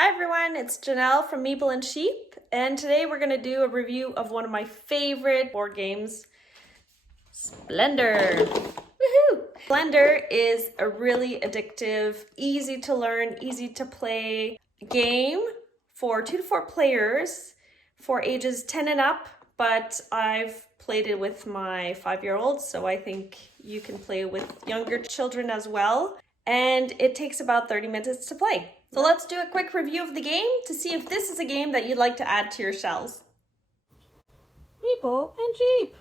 Hi everyone, it's Janelle from Meeple and Sheep, and today we're going to do a review of one of my favorite board games, Splendor. Woohoo! Splendor is a really addictive, easy to learn, easy to play game for 2 to 4 players for ages 10 and up, but I've played it with my 5-year-old, so I think you can play with younger children as well. And it takes about 30 minutes to play. So let's do a quick review of the game to see if this is a game that you'd like to add to your shelves. Meeple and Sheep.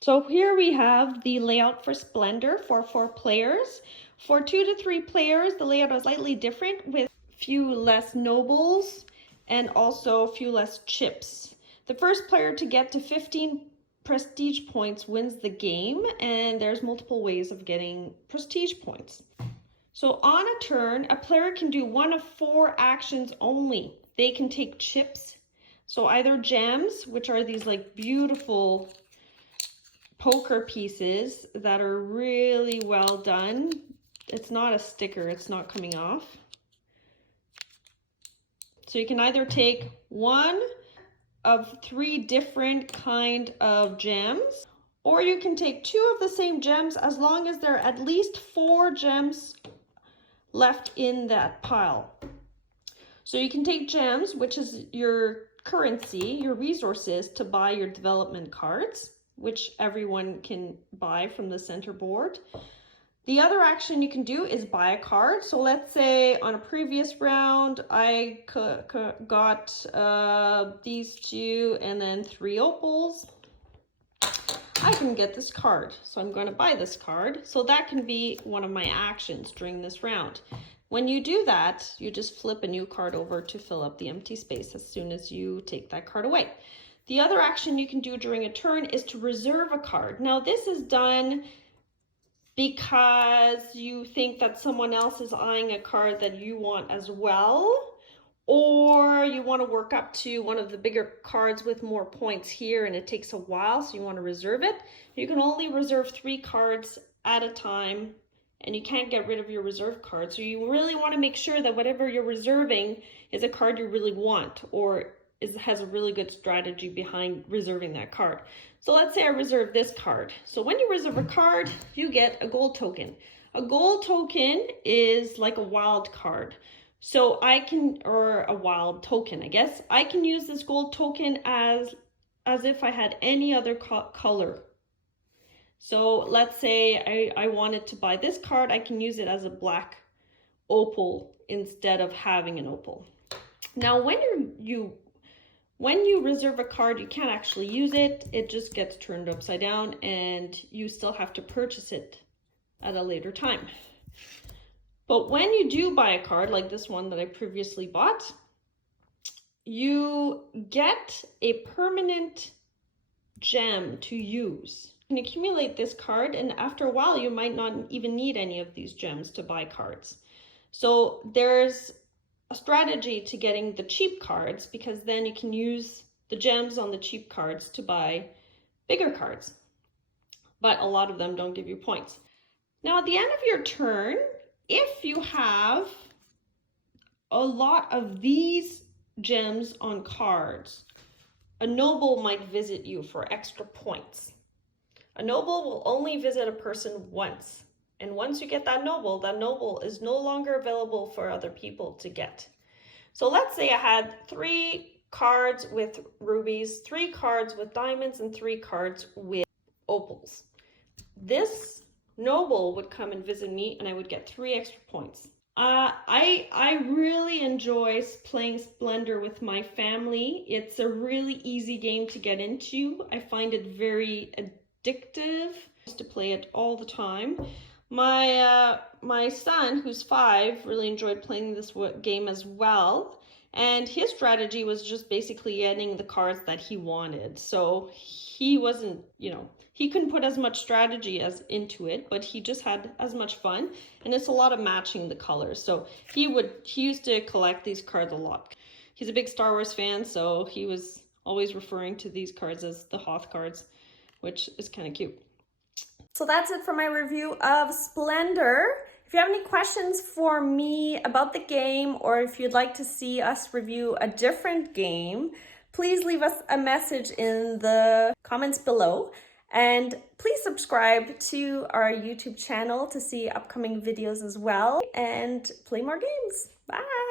So here we have the layout for Splendor for 4 players. For 2 to 3 players, the layout is slightly different with a few less nobles and also a few less chips. The first player to get to 15 prestige points wins the game, and there's multiple ways of getting prestige points. So on a turn, a player can do one of 4 actions only. They can take chips, so either gems, which are these like beautiful poker pieces that are really well done. It's not a sticker, it's not coming off. So you can either take one of 3 different kind of gems, or you can take 2 of the same gems as long as there are at least 4 gems left in that pile. So you can take gems, which is your currency, your resources to buy your development cards, which everyone can buy from the center board. The other action you can do is buy a card. So let's say on a previous round, I got these 2 and then 3 opals. I can get this card, so I'm going to buy this card. So that can be one of my actions during this round. When you do that, you just flip a new card over to fill up the empty space as soon as you take that card away. The other action you can do during a turn is to reserve a card. Now this is done because you think that someone else is eyeing a card that you want as well, or you want to work up to one of the bigger cards with more points here and it takes a while, so you want to reserve it. You can only reserve 3 cards at a time, and you can't get rid of your reserve card. So you really want to make sure that whatever you're reserving is a card you really want, or has a really good strategy behind reserving that card. So let's say I reserve this card. So when you reserve a card, you get a gold token. A gold token is like a wild card. So I can, or a wild token, I guess. I can use this gold token as if I had any other color. So let's say I wanted to buy this card, I can use it as a black opal instead of having an opal. Now when you reserve a card, you can't actually use it. It just gets turned upside down and you still have to purchase it at a later time. But when you do buy a card, like this one that I previously bought, you get a permanent gem to use. You can accumulate this card, and after a while, you might not even need any of these gems to buy cards. So there's a strategy to getting the cheap cards, because then you can use the gems on the cheap cards to buy bigger cards. But a lot of them don't give you points. Now at the end of your turn, if you have a lot of these gems on cards, a noble might visit you for extra points. A noble will only visit a person once. And once you get that noble is no longer available for other people to get. So let's say I had 3 cards with rubies, 3 cards with diamonds, and 3 cards with opals. This noble would come and visit me and I would get 3 extra points. I really enjoy playing Splendor with my family. It's a really easy game to get into. I find it very addictive. I used to play it all the time. My son, who's 5, really enjoyed playing this game as well. And his strategy was just basically getting the cards that he wanted. So he wasn't, he couldn't put as much strategy as into it, but he just had as much fun. And it's a lot of matching the colors. So he used to collect these cards a lot. He's a big Star Wars fan, so he was always referring to these cards as the Hoth cards, which is kind of cute. So that's it for my review of Splendor. If you have any questions for me about the game, or if you'd like to see us review a different game, please leave us a message in the comments below. And please subscribe to our YouTube channel to see upcoming videos as well and play more games. Bye!